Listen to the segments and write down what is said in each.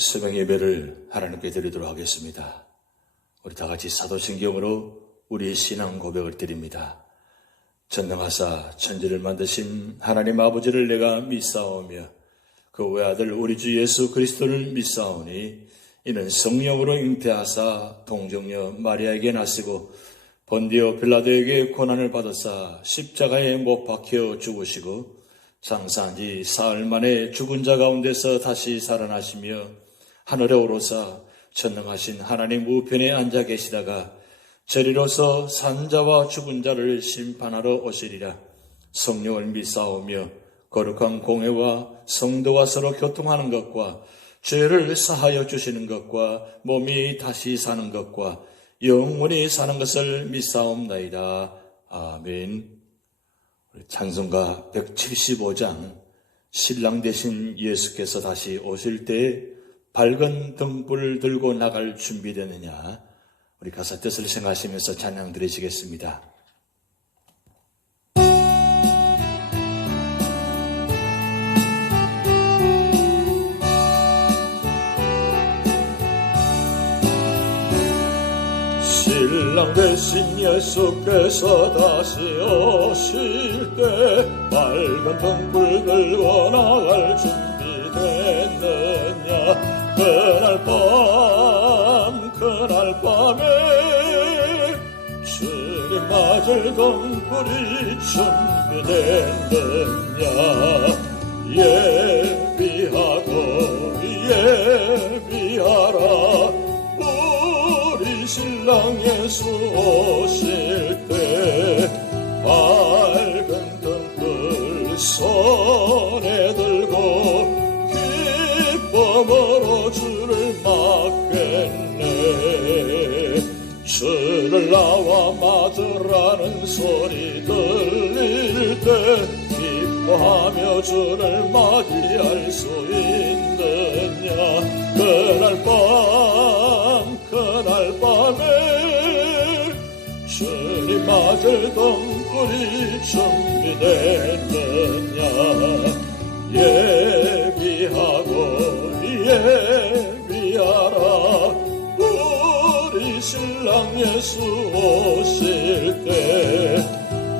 새벽 예배를 하나님께 드리도록 하겠습니다. 우리 다 같이 사도신경으로 우리의 신앙 고백을 드립니다. 전능하사 천지를 만드신 하나님 아버지를 내가 믿사오며 그 외아들 우리 주 예수 그리스도를 믿사오니 이는 성령으로 잉태하사 동정녀 마리아에게 나시고 본디오 빌라도에게 고난을 받으사 십자가에 못 박혀 죽으시고 장사한 지 사흘 만에 죽은 자 가운데서 다시 살아나시며 하늘에 오르사 전능하신 하나님 우편에 앉아 계시다가 저리로서 산자와 죽은 자를 심판하러 오시리라. 성령을 믿사오며 거룩한 공회와 성도와 서로 교통하는 것과 죄를 사하여 주시는 것과 몸이 다시 사는 것과 영원히 사는 것을 믿사옵나이다. 아멘. 찬송가 175장 신랑 되신 예수께서 다시 오실 때 밝은 등불을 들고 나갈 준비되느냐, 우리 가사 뜻을 생각하시면서 찬양 드리시겠습니다. 신랑 되신 예수께서 다시 오실 때 밝은 등불 들고 나갈 준비됐느냐. 그날 밤에 주님 맞을 등불이 준비됐느냐. 예비하라 우리 신랑 예수 오실 때 밝은 등불 손에 들고 기쁨으로 주를 맞겠네. 주를 나와 맞으라는 소리 들릴 때 기뻐하며 주를 맞이할 수 있느냐. 그날 밤에 주님 맞을 등불이 준비됐느냐. 예비하라 우리 신랑 예수 오실 때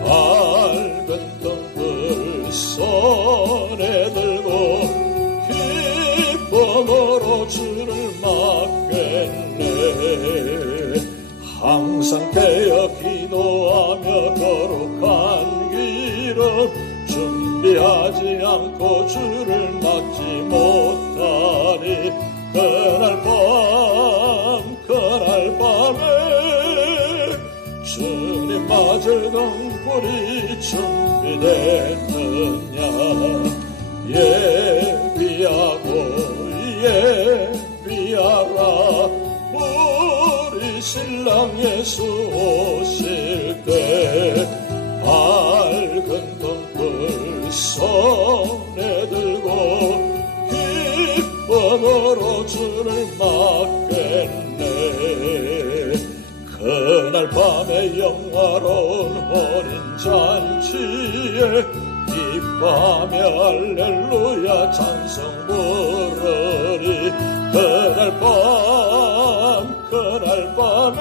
밝은 등불 손에 들고 기쁨으로 주를 맞겠네. 항상 깨어 기도하며 거룩한 길은 준비하지 않고 주를 맞지 못하니. 그날 밤에 주님 맞을 등불이 준비됐느냐. 예비하라 우리 신랑 예수 오실 때 밝은 등불 손에 들고 기쁨으로 주를 맞겠네. 그날 밤에 영화로운 혼인잔치에 기뻐하며 할렐루야 찬송 부르리. 그날 밤에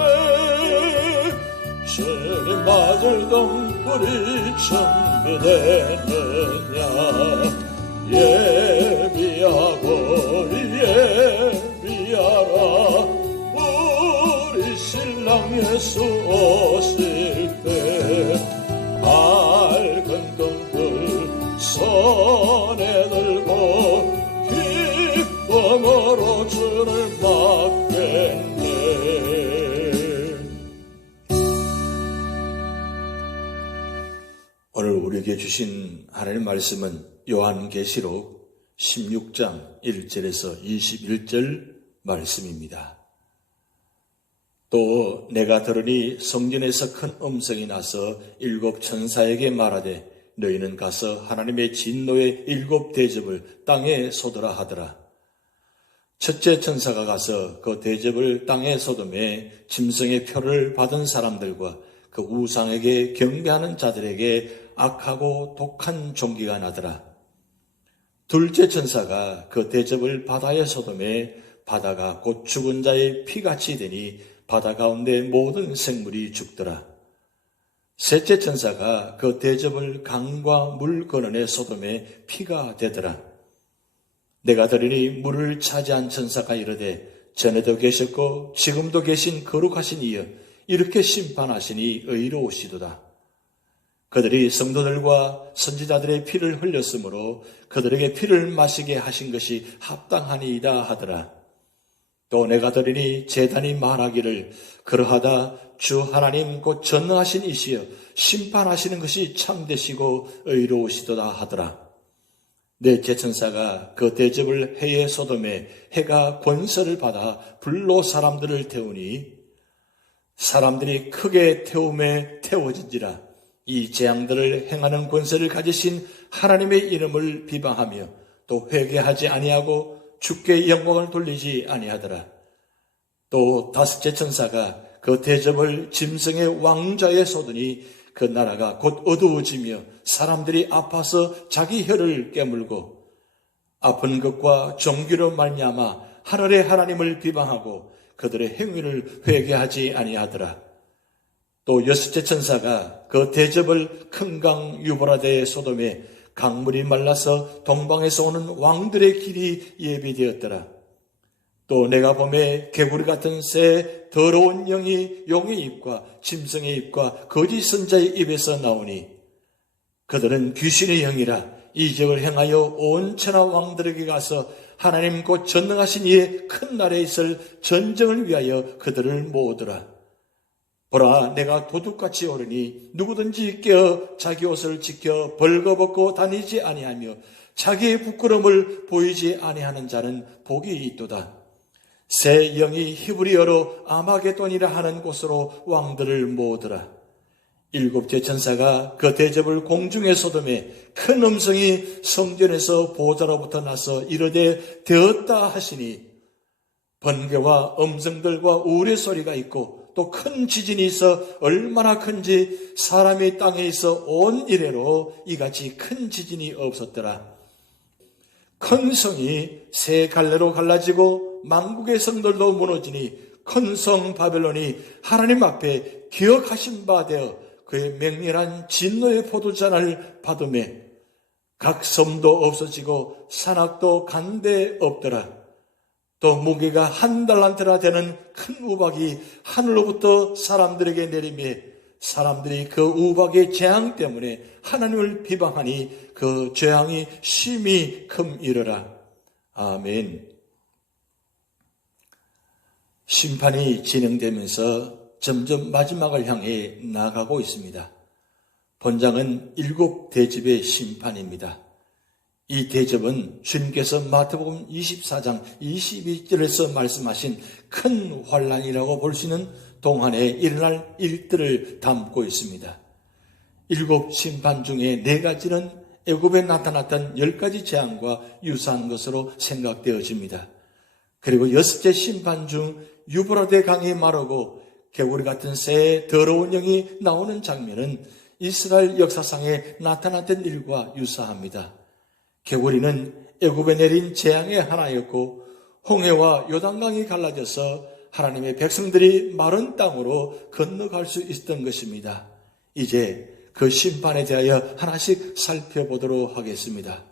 주님 맞을 등불이 준비되느냐. 예비하라 우리 신랑 예수 오실 때 밝은 등불 손에 들고 기쁨으로 주를 맞겠네. 오늘 우리에게 주신 하나님의 말씀은 요한계시록 16장 1절에서 21절 말씀입니다. 또 내가 들으니 성전에서 큰 음성이 나서 7 천사에게 말하되 너희는 가서 하나님의 진노의 7 대접을 땅에 쏟으라 하더라. 첫째 천사가 가서 그 대접을 땅에 쏟음에 짐승의 표를 받은 사람들과 그 우상에게 경배하는 자들에게 악하고 독한 종기가 나더라. 둘째 천사가 그 대접을 바다에 쏟음에 바다가 곧 죽은 자의 피같이 되니 바다 가운데 모든 생물이 죽더라. 셋째 천사가 그 대접을 강과 물 근원의 소돔에 피가 되더라. 내가 들으니 물을 차지한 천사가 이르되 전에도 계셨고 지금도 계신 거룩하신 이여 이렇게 심판하시니 의로우시도다. 그들이 성도들과 선지자들의 피를 흘렸으므로 그들에게 피를 마시게 하신 것이 합당하니이다 하더라. 또 내가 들으니 제단이 말하기를 그러하다 주 하나님 곧 전능하신 이시여 심판하시는 것이 참되시고 의로우시도다 하더라. 넷째 천사가 그 대접을 해의 소돔에 해가 권세를 받아 불로 사람들을 태우니 사람들이 크게 태움에 태워진지라. 이 재앙들을 행하는 권세를 가지신 하나님의 이름을 비방하며 또 회개하지 아니하고 주께 영광을 돌리지 아니하더라. 또 다섯째 천사가 그 대접을 짐승의 왕좌에 쏟으니 그 나라가 곧 어두워지며 사람들이 아파서 자기 혀를 깨물고 아픈 것과 종기로 말미암아 하늘의 하나님을 비방하고 그들의 행위를 회개하지 아니하더라. 또 여섯째 천사가 그 대접을 큰 강 유브라데의 소돔에 강물이 말라서 동방에서 오는 왕들의 길이 예비되었더라. 또 내가 보매 개구리 같은 새 더러운 영이 용의 입과 짐승의 입과 거짓 선자의 입에서 나오니 그들은 귀신의 영이라 이 지역을 행하여 온 천하 왕들에게 가서 하나님 곧 전능하신 이의 큰 날에 있을 전쟁을 위하여 그들을 모으더라. 보라 내가 도둑같이 오르니 누구든지 깨어 자기 옷을 지켜 벌거벗고 다니지 아니하며 자기의 부끄러움을 보이지 아니하는 자는 복이 있도다. 새 영이 히브리어로 아마게돈이라 하는 곳으로 왕들을 모으더라. 일곱째 천사가 그 대접을 공중에 쏟음에 큰 음성이 성전에서 보좌로부터 나서 이르되 되었다 하시니 번개와 음성들과 우레 소리가 있고 또 큰 지진이 있어 얼마나 큰지 사람이 땅에 있어 온 이래로 이같이 큰 지진이 없었더라. 큰 성이 세 갈래로 갈라지고 만국의 성들도 무너지니 큰 성 바벨론이 하나님 앞에 기억하신 바 되어 그의 맹렬한 진노의 포도잔을 받으매 각 섬도 없어지고 산악도 간데 없더라. 또 무게가 한 달란트나 되는 큰 우박이 하늘로부터 사람들에게 내리매 사람들이 그 우박의 재앙 때문에 하나님을 비방하니 그 재앙이 심히 큼이르라. 아멘. 심판이 진행되면서 점점 마지막을 향해 나아가고 있습니다. 본장은 7 대접의 심판입니다. 이 대접은 주님께서 마태복음 24장 22절에서 말씀하신 큰 환난이라고 볼 수 있는 동안에 일어날 일들을 담고 있습니다. 7 심판 중에 4가지는 애굽에 나타났던 10가지 재앙과 유사한 것으로 생각되어집니다. 그리고 6째 심판 중 유브라데 강이 마르고 개구리 같은 새의 더러운 영이 나오는 장면은 이스라엘 역사상에 나타났던 일과 유사합니다. 개구리는 애굽에 내린 재앙의 하나였고 홍해와 요단강이 갈라져서 하나님의 백성들이 마른 땅으로 건너갈 수 있었던 것입니다. 이제 그 심판에 대하여 하나씩 살펴보도록 하겠습니다.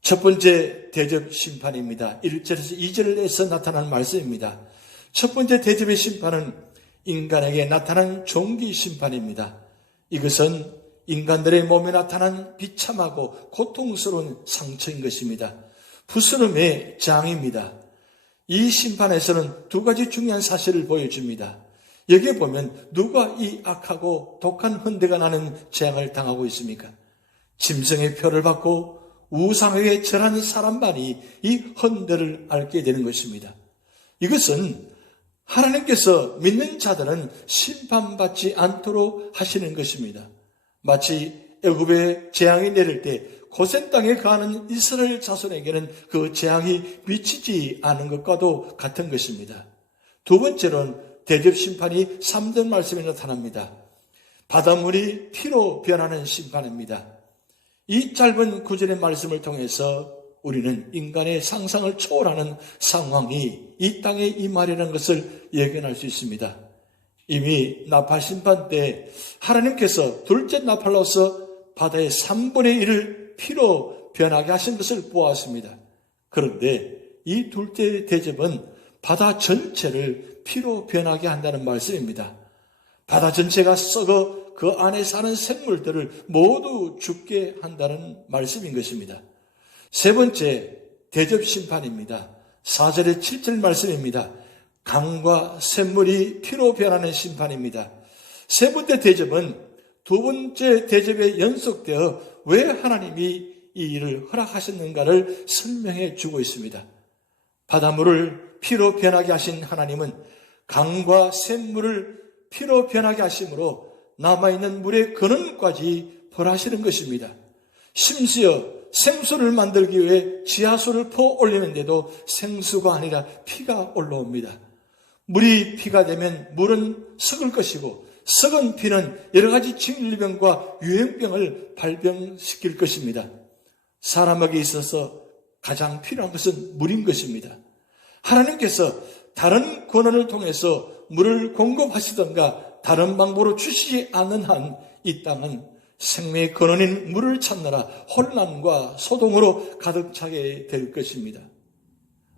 첫 번째 대접 심판입니다. 1절에서 2절에서 나타난 말씀입니다. 첫 번째 대접의 심판은 인간에게 나타난 종기 심판입니다. 이것은 인간들의 몸에 나타난 비참하고 고통스러운 상처인 것입니다. 부스럼의 장입니다. 이 심판에서는 2가지 중요한 사실을 보여줍니다. 여기에 보면 누가 이 악하고 독한 헌대가 나는 재앙을 당하고 있습니까? 짐승의 표를 받고 우상에게 절하는 사람만이 이 헌대를 앓게 되는 것입니다. 이것은 하나님께서 믿는 자들은 심판받지 않도록 하시는 것입니다. 마치 애굽에 재앙이 내릴 때 고센 땅에 거하는 이스라엘 자손에게는 그 재앙이 미치지 않은 것과도 같은 것입니다. 두 번째로는 대접 심판이 3절 말씀에 나타납니다. 바닷물이 피로 변하는 심판입니다. 이 짧은 구절의 말씀을 통해서 우리는 인간의 상상을 초월하는 상황이 이 땅에 임하리라는 것을 예견할 수 있습니다. 이미 나팔 심판 때 하나님께서 둘째 나팔로서 바다의 3분의 1을 피로 변하게 하신 것을 보았습니다. 그런데 이 둘째 대접은 바다 전체를 피로 변하게 한다는 말씀입니다. 바다 전체가 썩어 그 안에 사는 생물들을 모두 죽게 한다는 말씀인 것입니다. 세 번째 대접 심판입니다. 4절의 7절 말씀입니다. 강과 샘물이 피로 변하는 심판입니다. 세 번째 대접은 두 번째 대접에 연속되어 왜 하나님이 이 일을 허락하셨는가를 설명해 주고 있습니다. 바닷물을 피로 변하게 하신 하나님은 강과 샘물을 피로 변하게 하심으로 남아있는 물의 근원까지 벌하시는 것입니다. 심지어 생수를 만들기 위해 지하수를 퍼 올리는데도 생수가 아니라 피가 올라옵니다. 물이 피가 되면 물은 썩을 것이고 썩은 피는 여러 가지 질병과 유행병을 발병시킬 것입니다. 사람에게 있어서 가장 필요한 것은 물인 것입니다. 하나님께서 다른 권원을 통해서 물을 공급하시던가 다른 방법으로 주시지 않는 한 이 땅은 생명의 근원인 물을 찾느라 혼란과 소동으로 가득 차게 될 것입니다.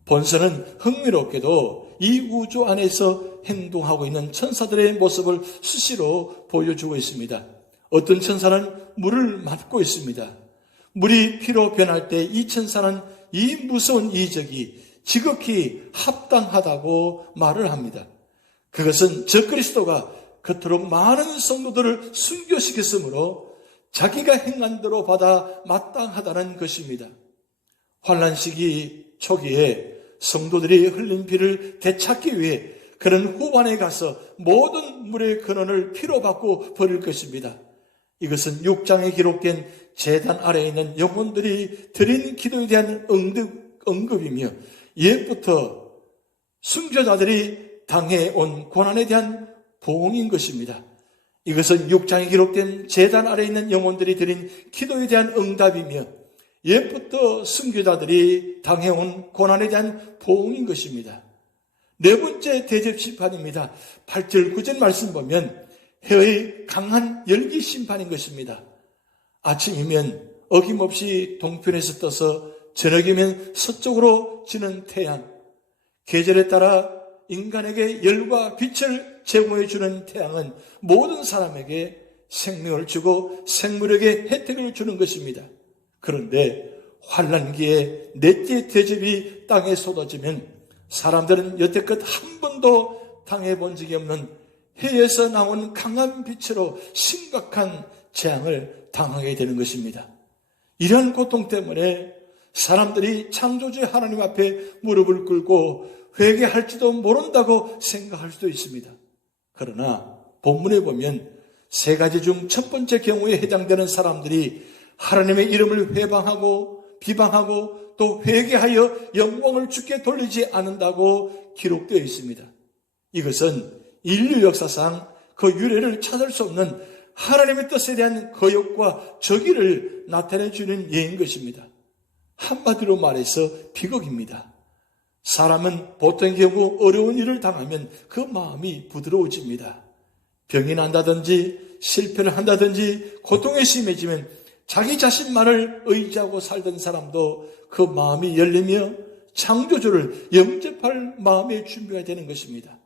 본서는 흥미롭게도 이 우주 안에서 행동하고 있는 천사들의 모습을 수시로 보여주고 있습니다. 어떤 천사는 물을 맡고 있습니다. 물이 피로 변할 때 이 천사는 이 무서운 이적이 지극히 합당하다고 말을 합니다. 그것은 적그리스도가 그토록 많은 성도들을 순교시켰으므로 자기가 행한 대로 받아 마땅하다는 것입니다. 환난 시기 초기에 성도들이 흘린 피를 되찾기 위해 그런 후반에 가서 모든 물의 근원을 피로 받고 버릴 것입니다. 이것은 6장에 기록된 제단 아래에 있는 영혼들이 드린 기도에 대한 언급이며 옛부터 순교자들이 당해온 고난에 대한 보응인 것입니다. 이것은 6장에 기록된 제단 아래에 있는 영혼들이 드린 기도에 대한 응답이며 옛부터 순교자들이 당해온 고난에 대한 보응인 것입니다. 네 번째 대접 심판입니다. 8절 9절 말씀 보면 해의 강한 열기 심판인 것입니다. 아침이면 어김없이 동편에서 떠서 저녁이면 서쪽으로 지는 태양, 계절에 따라 인간에게 열과 빛을 제공해 주는 태양은 모든 사람에게 생명을 주고 생물에게 혜택을 주는 것입니다. 그런데 환난기에 넷째 대접이 땅에 쏟아지면 사람들은 여태껏 한 번도 당해본 적이 없는 해에서 나온 강한 빛으로 심각한 재앙을 당하게 되는 것입니다. 이러한 고통 때문에 사람들이 창조주의 하나님 앞에 무릎을 꿇고 회개할지도 모른다고 생각할 수도 있습니다. 그러나 본문에 보면 세 가지 중 첫 번째 경우에 해당되는 사람들이 하나님의 이름을 회방하고 비방하고 또 회개하여 영광을 주께 돌리지 않는다고 기록되어 있습니다. 이것은 인류 역사상 그 유래를 찾을 수 없는 하나님의 뜻에 대한 거역과 적의를 나타내 주는 예인 것입니다. 한마디로 말해서 비극입니다. 사람은 보통 경우 어려운 일을 당하면 그 마음이 부드러워집니다. 병이 난다든지 실패를 한다든지 고통에 심해지면 자기 자신만을 의지하고 살던 사람도 그 마음이 열리며 창조주를 영접할 마음의 준비가 되는 것입니다.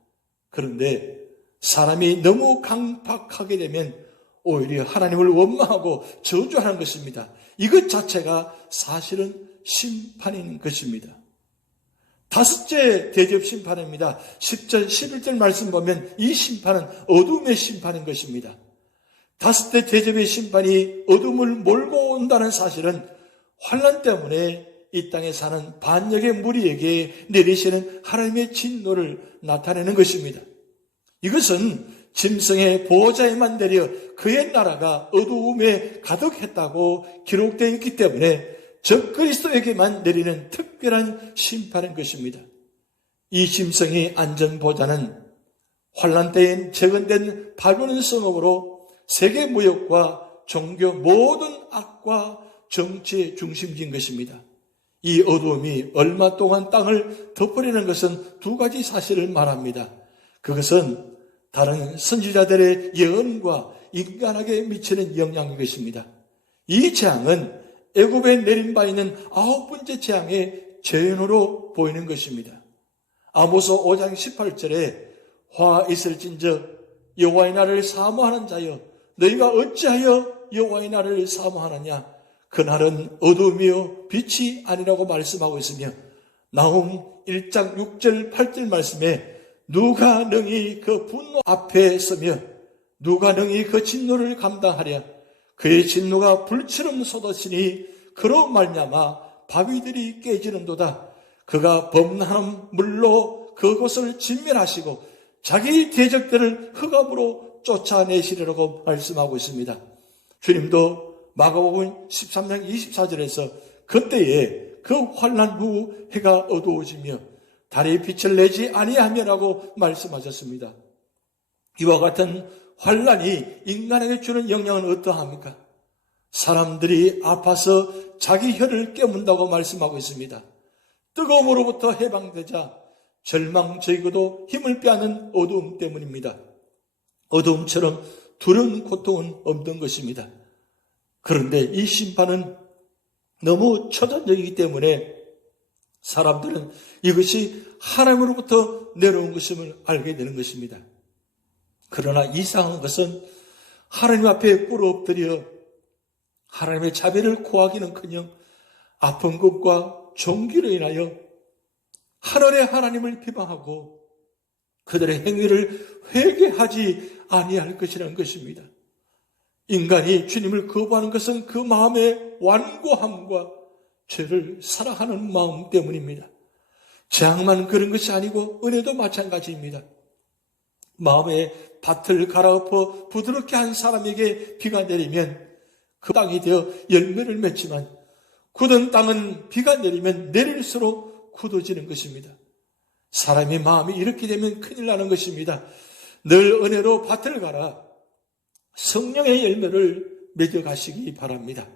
그런데 사람이 너무 강박하게 되면 오히려 하나님을 원망하고 저주하는 것입니다. 이것 자체가 사실은 심판인 것입니다. 다섯째 대접 심판입니다. 10절, 11절 말씀 보면 이 심판은 어둠의 심판인 것입니다. 다섯째 대접의 심판이 어둠을 몰고 온다는 사실은 환난 때문에 이 땅에 사는 반역의 무리에게 내리시는 하나님의 진노를 나타내는 것입니다. 이것은 짐승의 보호자에만 내려 그의 나라가 어두움에 가득했다고 기록되어 있기 때문에 적그리스도에게만 내리는 특별한 심판인 것입니다. 이 짐승의 안전보좌는 환난 때엔 재건된 바벨론 성읍으로 세계 무역과 종교 모든 악과 정치의 중심지인 것입니다. 이 어두움이 얼마 동안 땅을 덮으려는 것은 두 가지 사실을 말합니다. 그것은 다른 선지자들의 예언과 인간에게 미치는 영향인 것입니다. 이 재앙은 애굽에 내린 바 있는 9번째 재앙의 재현으로 보이는 것입니다. 아모스 5장 18절에 화 있을진즉 여호와의 날을 사모하는 자여 너희가 어찌하여 여호와의 날을 사모하느냐 그날은 어두움이요 빛이 아니라고 말씀하고 있으며 나훔 1장 6절 8절 말씀에 누가 능히 그 분노 앞에 서며 누가 능히 그 진노를 감당하랴 그의 진노가 불처럼 쏟아지니 그로 말미암아 바위들이 깨지는도다 그가 범람한 물로 그곳을 진멸하시고 자기 대적들을 흑암으로 쫓아내시리라고 말씀하고 있습니다. 주님도 마가복음 13장 24절에서 그때에 그 환난 후 해가 어두워지며 달이 빛을 내지 아니하며라고 말씀하셨습니다. 이와 같은 환난이 인간에게 주는 영향은 어떠합니까? 사람들이 아파서 자기 혀를 깨문다고 말씀하고 있습니다. 뜨거움으로부터 해방되자 절망적이고도 힘을 빼앗는 어두움 때문입니다. 어두움처럼 두려운 고통은 없는 것입니다. 그런데 이 심판은 너무 초전적이기 때문에 사람들은 이것이 하나님으로부터 내려온 것임을 알게 되는 것입니다. 그러나 이상한 것은 하나님 앞에 꿇어 엎드려 하나님의 자비를 구하기는커녕 아픈 것과 종기로 인하여 하늘의 하나님을 비방하고 그들의 행위를 회개하지 아니할 것이라는 것입니다. 인간이 주님을 거부하는 것은 그 마음의 완고함과 죄를 사랑하는 마음 때문입니다. 재앙만 그런 것이 아니고 은혜도 마찬가지입니다. 마음에 밭을 갈아엎어 부드럽게 한 사람에게 비가 내리면 그 땅이 되어 열매를 맺지만 굳은 땅은 비가 내리면 내릴수록 굳어지는 것입니다. 사람의 마음이 이렇게 되면 큰일 나는 것입니다. 늘 은혜로 밭을 갈아 성령의 열매를 맺어가시기 바랍니다.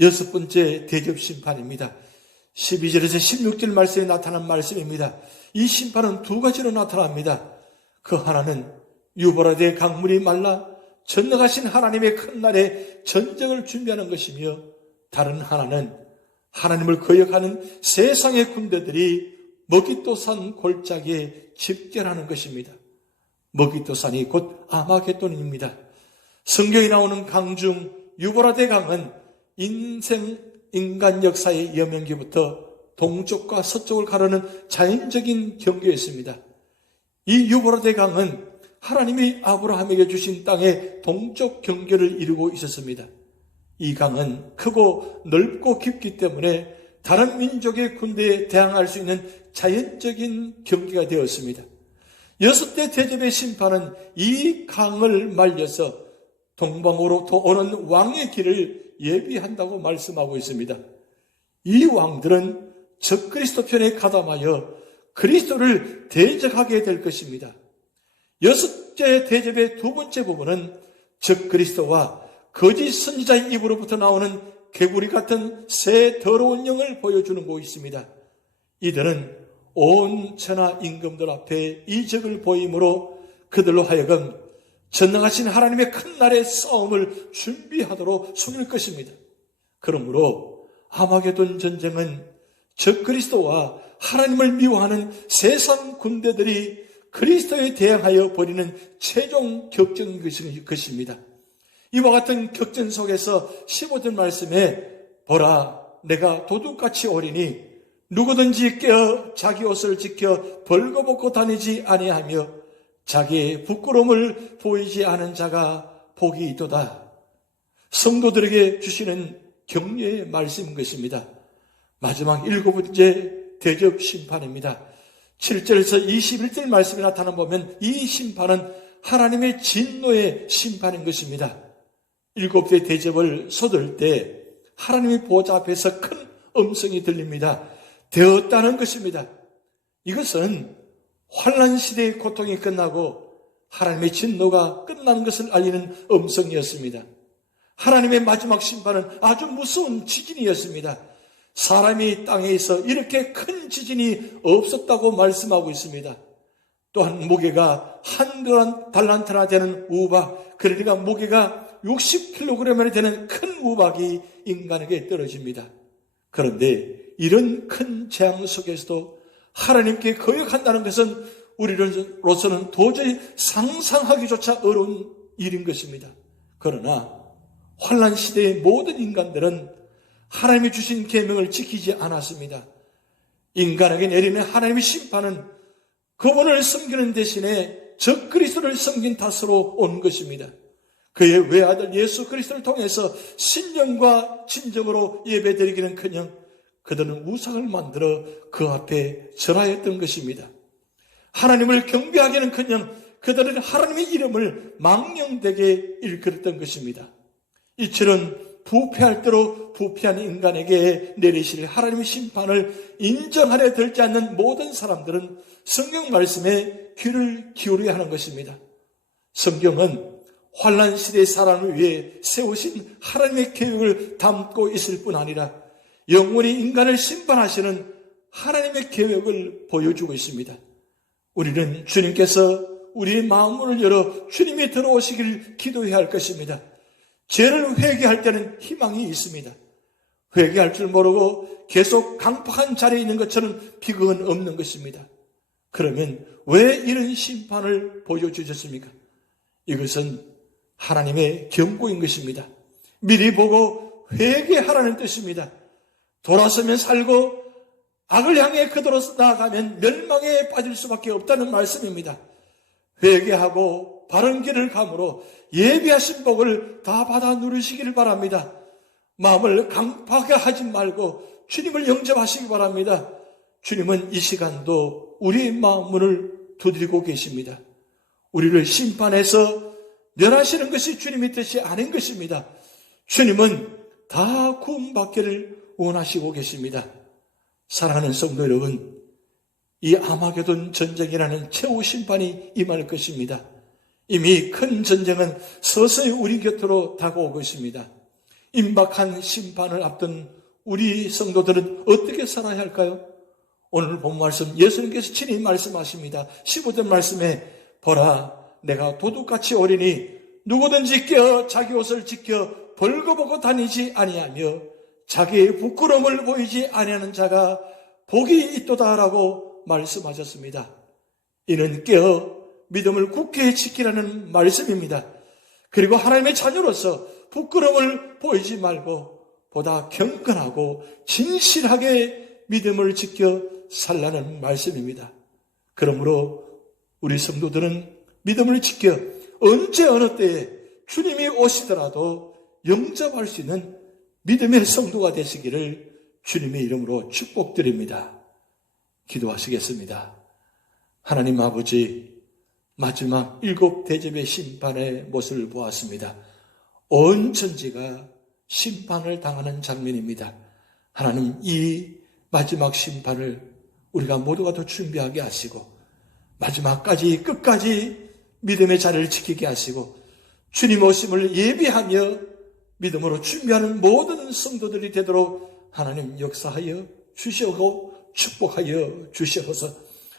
6번째 대접 심판입니다. 12절에서 16절 말씀에 나타난 말씀입니다. 이 심판은 두 가지로 나타납니다. 그 하나는 유보라데 강물이 말라 전능하신 하나님의 큰 날에 전쟁을 준비하는 것이며 다른 하나는 하나님을 거역하는 세상의 군대들이 머깃도산 골짜기에 집결하는 것입니다. 머깃도산이 곧 아마겟돈입니다. 성경에 나오는 강 중 유보라데 강은 인간 역사의 여명기부터 동쪽과 서쪽을 가르는 자연적인 경계였습니다. 이 유보라데 강은 하나님이 아브라함에게 주신 땅의 동쪽 경계를 이루고 있었습니다. 이 강은 크고 넓고 깊기 때문에 다른 민족의 군대에 대항할 수 있는 자연적인 경계가 되었습니다. 6대 대접의 심판은 이 강을 말려서 동방으로부터 오는 왕의 길을 예비한다고 말씀하고 있습니다. 이 왕들은 적그리스도 편에 가담하여 그리스도를 대적하게 될 것입니다. 6째 대접의 두 번째 부분은 적그리스도와 거짓 선지자의 입으로부터 나오는 개구리 같은 새 더러운 영을 보여주는 곳이 있습니다. 이들은 온 천하 임금들 앞에 이적을 보임으로 그들로 하여금 전능하신 하나님의 큰 날의 싸움을 준비하도록 속일 것입니다. 그러므로 아마겟돈 전쟁은 적그리스도와 하나님을 미워하는 세상 군대들이 그리스도에 대항하여 벌이는 최종 격전인 것입니다. 이와 같은 격전 속에서 15절 말씀에 보라 내가 도둑같이 오리니 누구든지 깨어 자기 옷을 지켜 벌거벗고 다니지 아니하며 자기의 부끄러움을 보이지 않은 자가 복이 있도다. 성도들에게 주시는 격려의 말씀인 것입니다. 마지막 7번째 대접 심판입니다. 7절에서 21절 말씀에 나타나 보면 이 심판은 하나님의 진노의 심판인 것입니다. 7대 대접을 쏟을 때 하나님의 보좌 앞에서 큰 음성이 들립니다. 되었다는 것입니다. 이것은 환난 시대의 고통이 끝나고 하나님의 진노가 끝나는 것을 알리는 음성이었습니다. 하나님의 마지막 심판은 아주 무서운 지진이었습니다. 사람이 땅에 있어 이렇게 큰 지진이 없었다고 말씀하고 있습니다. 또한 무게가 한두 달란트나 되는 우박, 그러니까 무게가 60kg이 되는 큰 우박이 인간에게 떨어집니다. 그런데 이런 큰 재앙 속에서도 하나님께 거역한다는 것은 우리로서는 도저히 상상하기조차 어려운 일인 것입니다. 그러나 환난 시대의 모든 인간들은 하나님이 주신 계명을 지키지 않았습니다. 인간에게 내리는 하나님의 심판은 그분을 섬기는 대신에 적그리스도를 섬긴 탓으로 온 것입니다. 그의 외아들 예수 그리스도를 통해서 신령과 진정으로 예배드리기는커녕 그들은 우상을 만들어 그 앞에 절하였던 것입니다. 하나님을 경배하기는커녕 그들은 하나님의 이름을 망령되게 일컬었던 것입니다. 이처럼 부패할 대로 부패한 인간에게 내리실 하나님의 심판을 인정하려 들지 않는 모든 사람들은 성경 말씀에 귀를 기울여야 하는 것입니다. 성경은 환난 시대의 사람을 위해 세우신 하나님의 계획을 담고 있을 뿐 아니라 영원히 인간을 심판하시는 하나님의 계획을 보여주고 있습니다. 우리는 주님께서 우리의 마음문을 열어 주님이 들어오시길 기도해야 할 것입니다. 죄를 회개할 때는 희망이 있습니다. 회개할 줄 모르고 계속 강팍한 자리에 있는 것처럼 비극은 없는 것입니다. 그러면 왜 이런 심판을 보여주셨습니까? 이것은 하나님의 경고인 것입니다. 미리 보고 회개하라는 뜻입니다. 돌아서면 살고 악을 향해 그대로 나아가면 멸망에 빠질 수밖에 없다는 말씀입니다. 회개하고 바른 길을 감으로 예비하신 복을 다 받아 누리시기를 바랍니다. 마음을 강팍하게 하지 말고 주님을 영접하시기 바랍니다. 주님은 이 시간도 우리의 마음문을 두드리고 계십니다. 우리를 심판해서 멸하시는 것이 주님의 뜻이 아닌 것입니다. 주님은 다 구원받기를 원하시고 계십니다. 사랑하는 성도 여러분, 이 아마게돈 전쟁이라는 최후 심판이 임할 것입니다. 이미 큰 전쟁은 서서히 우리 곁으로 다가오고 있습니다. 임박한 심판을 앞둔 우리 성도들은 어떻게 살아야 할까요? 오늘 본 말씀 예수님께서 친히 말씀하십니다. 15절 말씀에 보라 내가 도둑같이 오리니 누구든지 깨어 자기 옷을 지켜 벌거벗고 다니지 아니하며 자기의 부끄러움을 보이지 아니하는 자가 복이 있도다라고 말씀하셨습니다. 이는 깨어 믿음을 굳게 지키라는 말씀입니다. 그리고 하나님의 자녀로서 부끄러움을 보이지 말고 보다 경건하고 진실하게 믿음을 지켜 살라는 말씀입니다. 그러므로 우리 성도들은 믿음을 지켜 언제 어느 때에 주님이 오시더라도 영접할 수 있는 믿음의 성도가 되시기를 주님의 이름으로 축복드립니다. 기도하시겠습니다. 하나님 아버지, 마지막 7 대접의 심판의 모습을 보았습니다. 온 천지가 심판을 당하는 장면입니다. 하나님, 이 마지막 심판을 우리가 모두가 더 준비하게 하시고 마지막까지 끝까지 믿음의 자리를 지키게 하시고 주님 오심을 예비하며 믿음으로 준비하는 모든 성도들이 되도록 하나님 역사하여 주시고 축복하여 주시옵소서.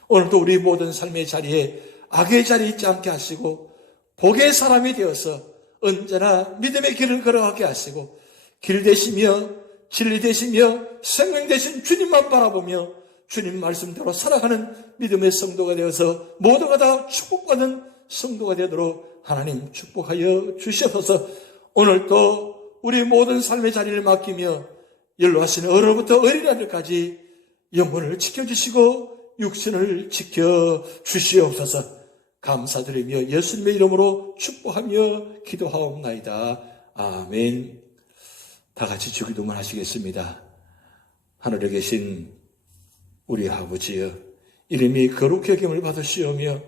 오늘도 우리 모든 삶의 자리에 악의 자리에 있지 않게 하시고 복의 사람이 되어서 언제나 믿음의 길을 걸어가게 하시고 길 되시며 진리 되시며 생명 되신 주님만 바라보며 주님 말씀대로 살아가는 믿음의 성도가 되어서 모두가 다 축복받는 성도가 되도록 하나님 축복하여 주시옵소서. 오늘도 우리 모든 삶의 자리를 맡기며 연로하시는 어른부터 어린아이들까지 영혼을 지켜주시고 육신을 지켜주시옵소서. 감사드리며 예수님의 이름으로 축복하며 기도하옵나이다. 아멘. 다 같이 주기도문 하시겠습니다. 하늘에 계신 우리 아버지여, 이름이 거룩히 여김을 받으시오며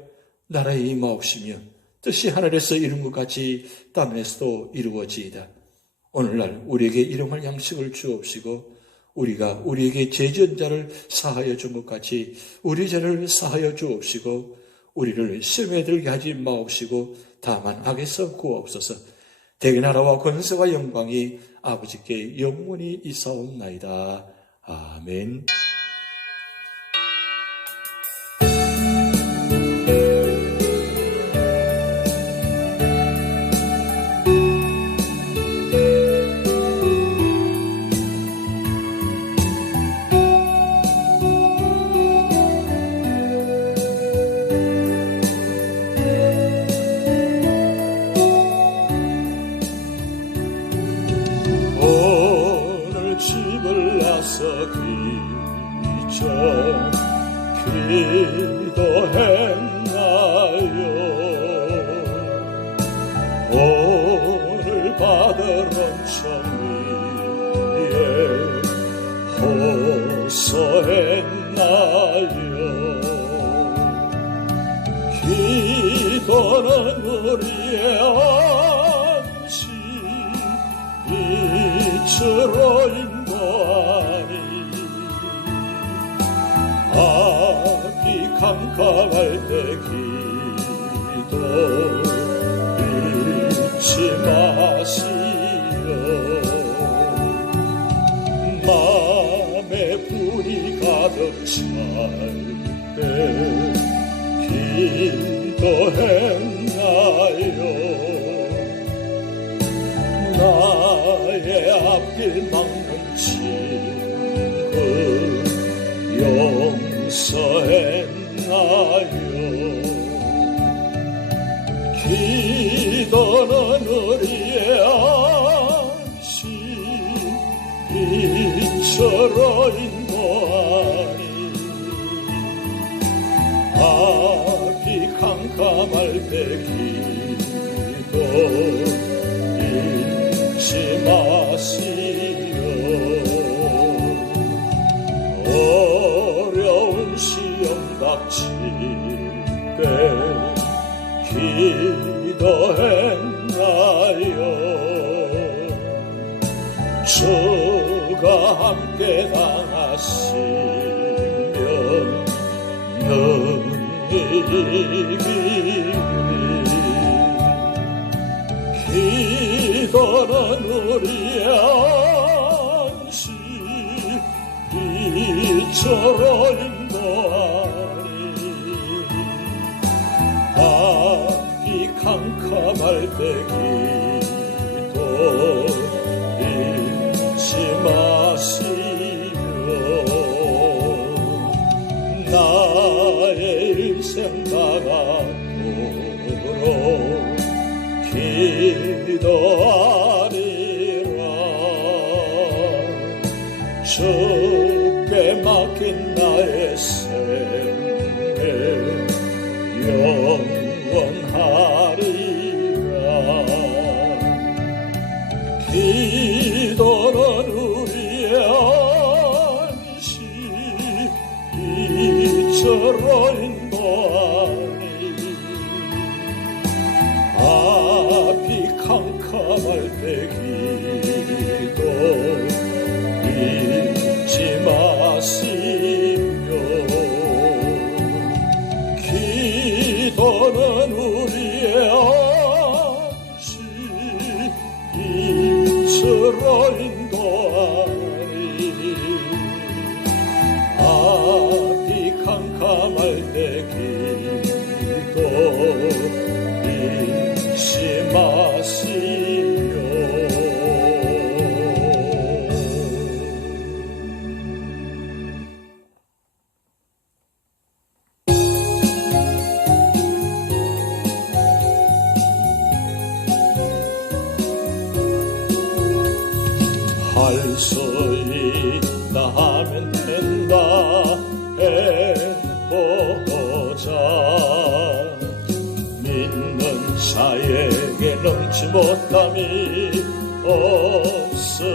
나라에 임하옵시며 뜻이 하늘에서 이룬 것 같이 땅에서도 이루어지이다. 오늘날 우리에게 일용할 양식을 주옵시고 우리가 우리에게 죄 지은 자를 사하여 준 것 같이 우리 죄를 사하여 주옵시고 우리를 시험에 들게 하지 마옵시고 다만 악에서 구하옵소서. 대개 나라와 권세와 영광이 아버지께 영원히 있사옵나이다. 아멘. 오늘 집을 나서 기도했나요? 오늘 받을 온천위에 호소했나요? 기도는 우리의 안식 빛으로 인도하니 앞이 캄캄할 때 기도 잊지 마시오. 마음에 불이 가득 찰 때 기도했나요? 나의 앞길 막는 친구 용서했나요? 기도는 우리의 안식 빛으로 인도하니 앞이 캄캄할 때 기도 잊지 마시오. 어려운 시험 닥칠 때 기도했나요? 주가 함께 당하시며 능히 이기리. 기도는 우리의 안식 빛으로 인도하니 앞이 캄캄할 때 기도 잊지 마시오. 나의 일생 다가도록 기도하리라. 주께 맡긴 나의 생애 영원하리라. 기도는 우리의 안식 빛으로 인도하니 앞이 캄캄할 때 기도 잊지 마시오. 기도는 우리의 안식 빛으로 인도하니 앞이 캄캄할 때 기도 잊지 마시오. 할 수 있다 하면 된다 해보자. 믿는 자에게 넘지 못함이 없으리라.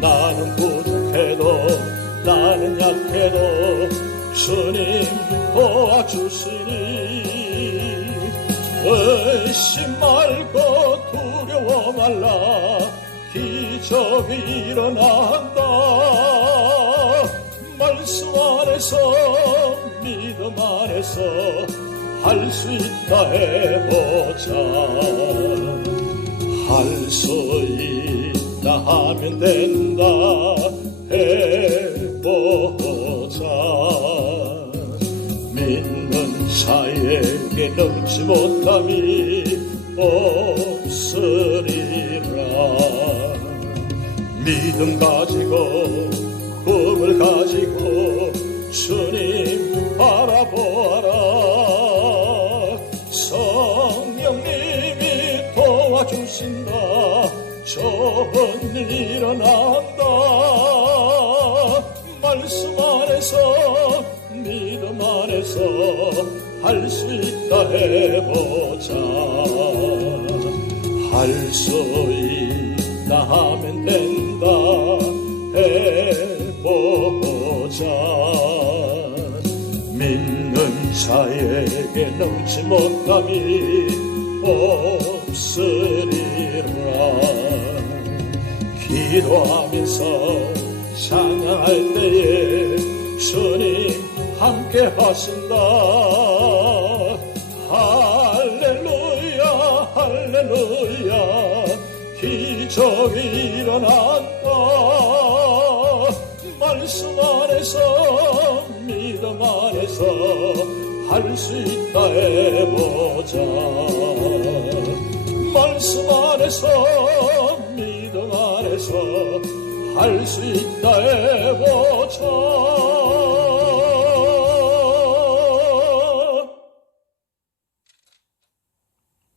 나는 부족해도 나는 약해도 주님 도와주시니 의심 말고 두려워 말라. 기적이 일어난다. 말씀 안에서 믿음 안에서 할 수 있다 해보자. 할 수 있다 하면 된다 해보자. 믿는 자에게 넘지 못함이 없으리라. 믿음 가지고 꿈을 가지고 주님 바라보아라. 성령님이 도와주신다. 좋은 일 일어난다. 말씀 안에서 믿음 안에서 할 수 있다 해보자. 할 수 있다 하면 된다 해보자. 믿는 자에게 넘지 못함이 없으리라. 기도하면서 찬양할 때에 주님 함께 하신다. 할렐루야 할렐루야 기적이 일어난다. 말씀 안에서 믿음 안에서 할 수 있다 해보자. 말씀 안에서 믿음 안에서 할 수 있다 해보자.